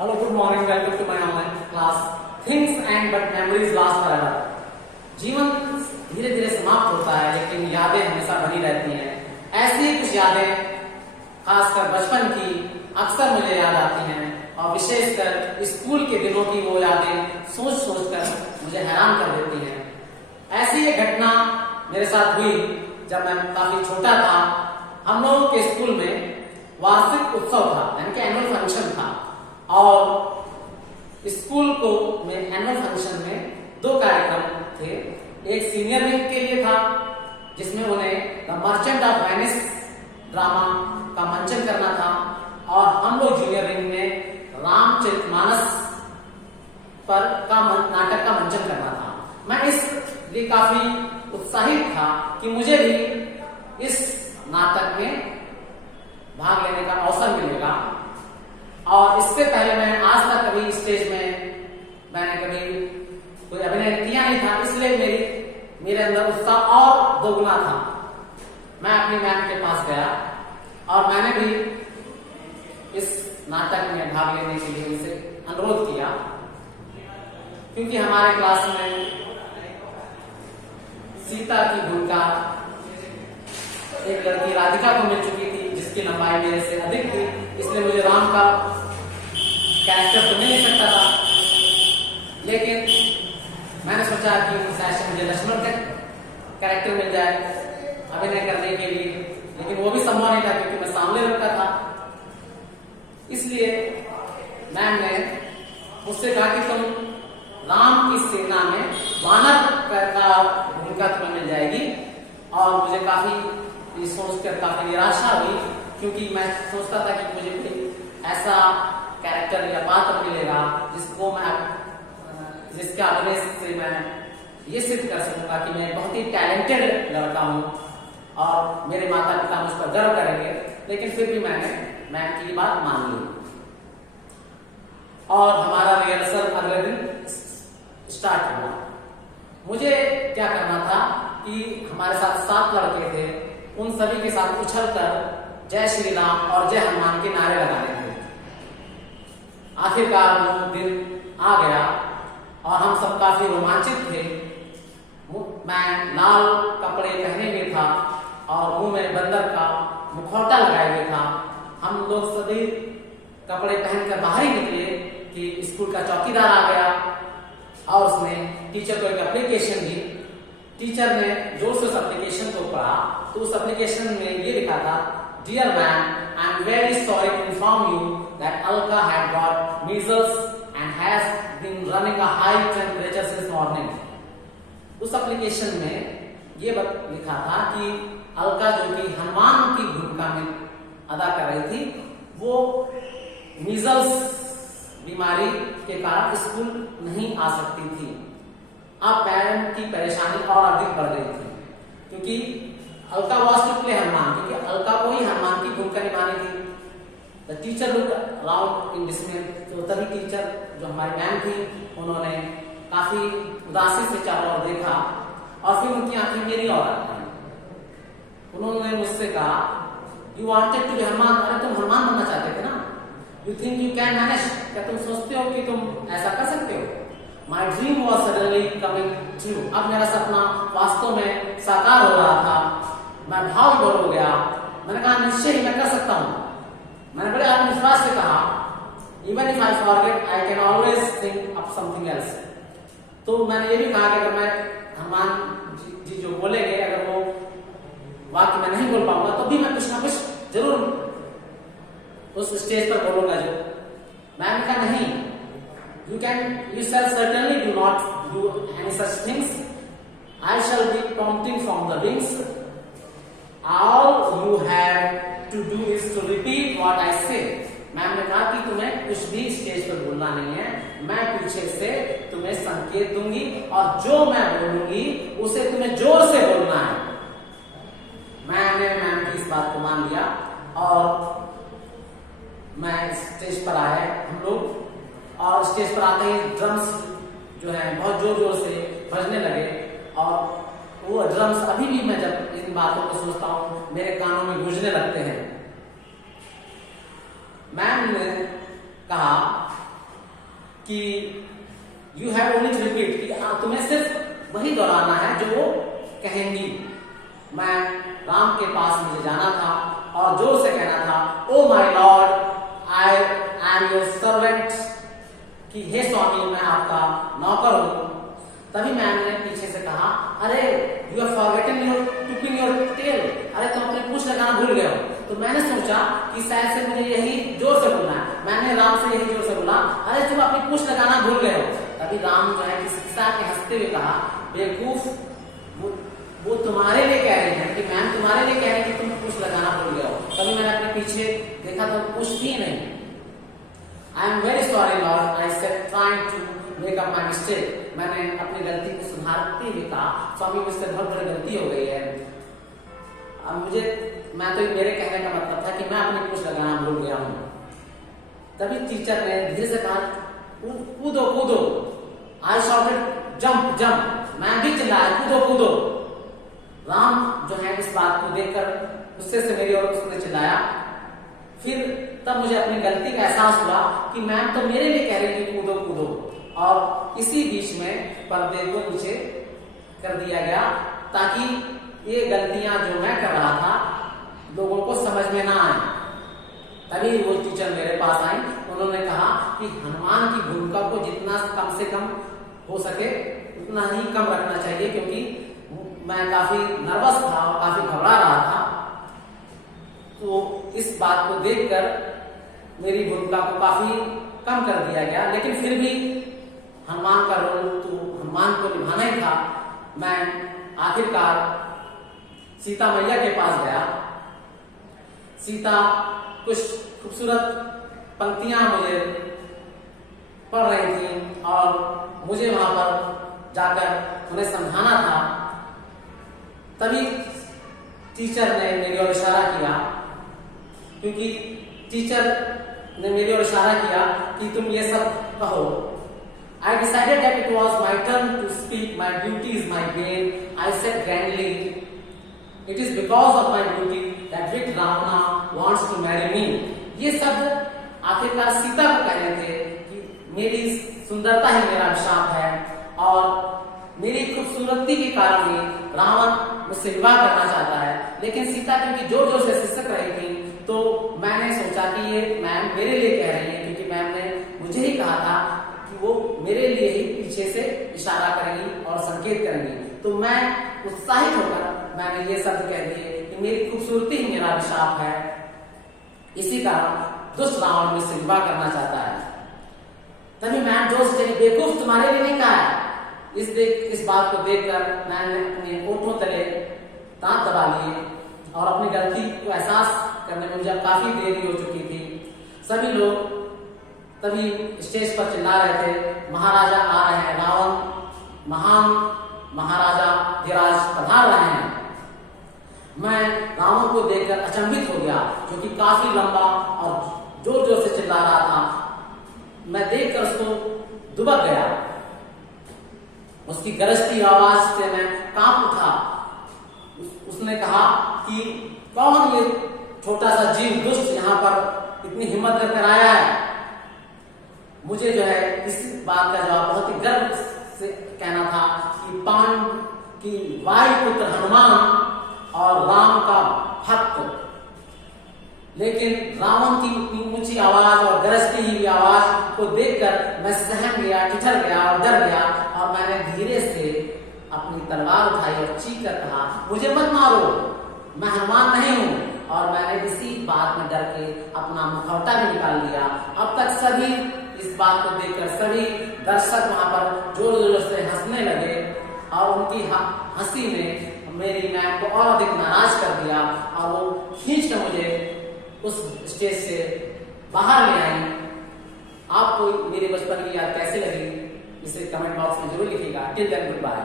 Hello, good morning. Welcome to my online class. Things and but memories last forever. जीवन धीरे धीरे समाप्त होता है, लेकिन यादें हमेशा बनी रहती हैं। ऐसी ही कुछ यादें, खासकर बचपन की, अक्सर मुझे याद आती हैं और विशेषकर स्कूल के दिनों की वो यादें सोच सोचकर मुझे हैरान कर देती हैं। ऐसी एक घटना मेरे साथ हुई जब मैं काफी छोटा था। हम लोगों के स्कूल में वार्षिक उत्सव था, यानी कि एनुअल फंक्शन था, और स्कूल को में एनुअल फंक्शन में दो कार्यक्रम थे। एक सीनियर विंग के लिए था, जिसमें उन्हें the merchant of Venice drama का मंचन करना था, और हम लोग जूनियर विंग में रामचरितमानस पर का नाटक का मंचन करना था। मैं इस लिए काफी उत्साहित था कि मुझे भी इस नाटक में भाग लेने का अवसर मिलेगा। और इससे पहले मैं आज तक कभी स्टेज में मैंने कभी कोई अभिनय किया नहीं था, इसलिए मेरे अंदर उत्साह और दोगुना था। मैं अपनी मैम के पास गया और मैंने भी इस नाटक में भाग लेने के लिए उनसे अनुरोध किया, क्योंकि हमारे क्लास में सीता की भूमिका एक लड़की राधिका को मिल चुकी थी, जिसकी लंबाई मेरे से अधिक थी, इसलिए मुझे राम का कैरेक्टर तो मिल नहीं सकता था। लेकिन मैंने सोचा कि शायद मुझे लक्ष्मण का कैरेक्टर मिल जाए अभिनय करने के लिए, लेकिन वो भी संभव नहीं था क्योंकि मैं सामने रखा था। इसलिए मैम ने मुझसे कहा कि तुम राम की सेना में वानर का भूमिका तुम्हें मिल जाएगी। और मुझे काफी सोचकर काफी निराशा हुई, क्योंकि मैं सोचता था कि मुझे कोई ऐसा कैरेक्टर या पात्र मिलेगा जिसका अभिनय से मैं ये सिद्ध कर सकूंगा कि मैं बहुत ही टैलेंटेड लड़का हूं और मेरे माता पिता मुझ पर गर्व करेंगे। लेकिन फिर भी मैंने मैम की बात मान ली और हमारा रिहर्सल अगले दिन स्टार्ट हुआ। मुझे क्या करना था कि हमारे साथ 7 लड़के थे, उन सभी के साथ उछलकर जय श्री राम और जय हनुमान के नारे लगाने थे। आखिरकार वो दिन आ गया और हम सब काफी रोमांचित थे। मैं लाल कपड़े पहने हुए था और मुंह में बंदर का मुखौटा लगाए हुए था। हम लोग सभी कपड़े पहनकर बाहर ही निकले कि स्कूल का चौकीदार आ गया और उसने टीचर को एक एप्लीकेशन दी। टीचर ने जोर से उस एप्लीकेशन को पढ़ा तो उस एप्लीकेशन में ये लिखा था, dear ma'am, I am very sorry to inform you that Alka had got measles and has been running a high temperature since morning. उस एप्लीकेशन में ये लिखा था कि अलका, जो कि हनुमान की भूमिका में अदा कर रही थी, वो मीजल्स बीमारी के कारण स्कूल नहीं आ सकती थी। अब पेरेंट की परेशानी और अधिक बढ़ गई थी, क्योंकि Alka was to play Hanuman, क्योंकि अलका को ही हनुमान की भूमिका निभानी थी। The teacher look around in डिसमे। तो तभी टीचर, जो हमारी मैम थी, उन्होंने काफी उदासी से चारों ओर देखा और फिर उनकी आंखें मेरी ओर आ गई। उन्होंने मुझसे कहा, you wanted to be Hanuman, अरे तुम हनुमान बनना चाहते थे ना, you think you can manage, क्या तुम सोचते हो कि तुम ऐसा कर सकते हो? My dream was suddenly coming true. अब मेरा सपना वास्तव में साकार हो रहा था। मैं भाव विभोर हो गया। मैंने कहा, निश्चय ही मैं कर सकता हूँ। मैंने बड़े आत्मविश्वास से कहा, Even if I forget, I can always think of something else. तो मैंने ये भी कहा कि अगर मैं हनुमान जी जो बोलेंगे, अगर वो वाक्य मैं नहीं बोल पाऊंगा तो भी मैं कुछ ना कुछ जरूर उस स्टेज पर बोलूंगा। जो मैंने कहा, नहीं, you shall certainly do not do any such things. I shall be prompting from the wings. All you have to do is to repeat what I say. Ma'am ने कहा कि तुम्हें कुछ भी स्टेज पर बोलना नहीं है, मैं पीछे से तुम्हें संकेत दूंगी और जो मैं बोलूंगी उसे तुम्हें जोर से बोलना है। मैंने मैम की इस बात को मान लिया और मैं स्टेज पर आए हम लोग, और स्टेज पर आते ही ड्रम्स जो है बहुत जोर जोर से बजने लगे। और वो ड्रम्स अभी भी मैं जब इन बातों को सोचता हूँ मेरे कानों में गूंजने लगते हैं। मैम ने कहा कि you have only to repeat, कि तुम्हें सिर्फ वही दोहराना है जो वो कहेंगी। मैं राम के पास मुझे जाना था और जोर से कहना था, oh my Lord, I am your servant, कि हे स्वामी मैं आपका नौकर हूं। तभी मैम ने पीछे से कहा, अरे you are forgetting your to pin your tail, अरे तुम अपनी पूंछ लगाना भूल गए हो। तो मैंने सोचा कि शायद से मुझे यही जोर से बोलना है। मैंने राम से यही जोर से बोला, अरे तुम अपनी पूंछ लगाना भूल गए हो। तभी राम जो है किसी के हंसते हुए कहा, बेवकूफ, वो तुम्हारे लिए कह रही है, कि मैम तुम्हारे लिए कह रही है कि तुम पूंछ लगाना भूल गए हो। तभी मैंने अपने पीछे देखा तो पूंछ थी नहीं। I am very sorry lord, I said trying to make up my mistake. मैंने अपनी गलती को सुधारते हुए कहा, स्वामी मुझसे बहुत बड़ी गलती हो गई है। अब मेरे कहने का मतलब था कि मैं अपनी पूंछ लगाना भूल गया हूँ। तभी टीचर ने धीरे से कहा, कूदो कूदो। आई शॉटेड जंप जंप, मैं भी चिल्लाया कूदो कूदो। राम जो है इस बात को देखकर गुस्से से मेरी ओर उसने चिल्लाया। फिर तब मुझे अपनी गलती का एहसास हुआ कि मैम तो मेरे लिए कह रही थी कूदो कूदो, और इसी बीच में पर्दे को नीचे कर दिया गया ताकि ये गलतियां जो मैं कर रहा था लोगों को समझ में ना आए। तभी वो टीचर मेरे पास आई, उन्होंने कहा कि हनुमान की भूमिका को जितना कम से कम हो सके उतना ही कम रखना चाहिए, क्योंकि मैं काफी नर्वस था और काफी घबरा रहा था। तो इस बात को देखकर मेरी भूमिका को काफी कम कर दिया गया, लेकिन फिर भी हनुमान का रोल तो हनुमान को निभाना ही था। मैं आखिरकार सीता मैया के पास गया। सीता कुछ खूबसूरत पंक्तियां मुझे पढ़ रही थी और मुझे वहां पर जाकर उन्हें समझाना था। तभी टीचर ने मेरी ओर इशारा किया, क्योंकि टीचर ने मेरी ओर इशारा किया कि तुम ये सब कहो। I decided that it was my turn to speak. My beauty is my gain. I said grandly, it is because of my beauty that Vic Ravana wants to marry me. ये शब्द आखिरकार सीता को कहने थे कि मेरी सुंदरता ही मेरा अभिशाप है और मेरी खूबसूरती के कारण ही रावण मुझसे विवाह करना चाहता है। लेकिन सीता क्योंकि जोर जोर से सिसक रही थी, तो मैंने सोचा कि ये मैम मेरे लिए कह रही है, क्योंकि मैम ने मुझे ही कहा था कि वो मेरे लिए ही पीछे से इशारा करेंगी और संकेत करेंगी। तो मैं उत्साहित होकर मैंने ये शब्द कह दिए कि मेरी खूबसूरती ही मेरा अभिशाप है, इसी कारण दुष्ट रावण मुझसे विवाह करना चाहता है। तभी मैम जोर से चली, बेवकूफ, तुम्हारे लिए नहीं कहा है। इस बात को देखकर मैंने अपने होठों तले दांत दबा लिए और अपनी गलती को एहसास करने में मुझे काफी देरी हो चुकी थी। सभी लोग तभी स्टेज पर चिल्ला रहे थे, महाराजा आ रहे हैं, रावण महान महाराजा धीराज पधार रहे हैं। मैं रावण को देखकर अचंभित हो गया, जो कि काफी लंबा और जोर जोर से चिल्ला रहा था। मैं देखकर उसको दुबक गया। उसकी गरजती आवाज से मैं कांप उठा। उसने कहा कि कौन ये छोटा सा जीव दुष्ट यहाँ पर इतनी हिम्मत करके आया है। मुझे जो है इस बात का जवाब बहुत ही गर्व से कहना था कि पांडव की वायुपुत्र हनुमान और राम का भक्त। लेकिन रावण की उतनी ऊंची आवाज और गरजती हुई आवाज को देखकर मैं सहम गया, ठिठर गया और डर गया, और मैंने धीरे से अपनी तलवार उठाई और चीख कर कहा, मुझे मत मारो, मैं हनुमान नहीं हूं। और मैंने इसी बात में डर के अपना मुखौटा भी निकाल लिया। अब तक सभी इस बात को देखकर सभी दर्शक वहां पर जोर जोर से हंसने लगे और उनकी हंसी ने मेरी मैम को और अधिक नाराज कर दिया और वो खींच कर मुझे उस स्टेज से बाहर ले आई। आपको मेरे बचपन की याद कैसे लगी इसे कमेंट बॉक्स में जरूर लिखिएगा। Till then good bye.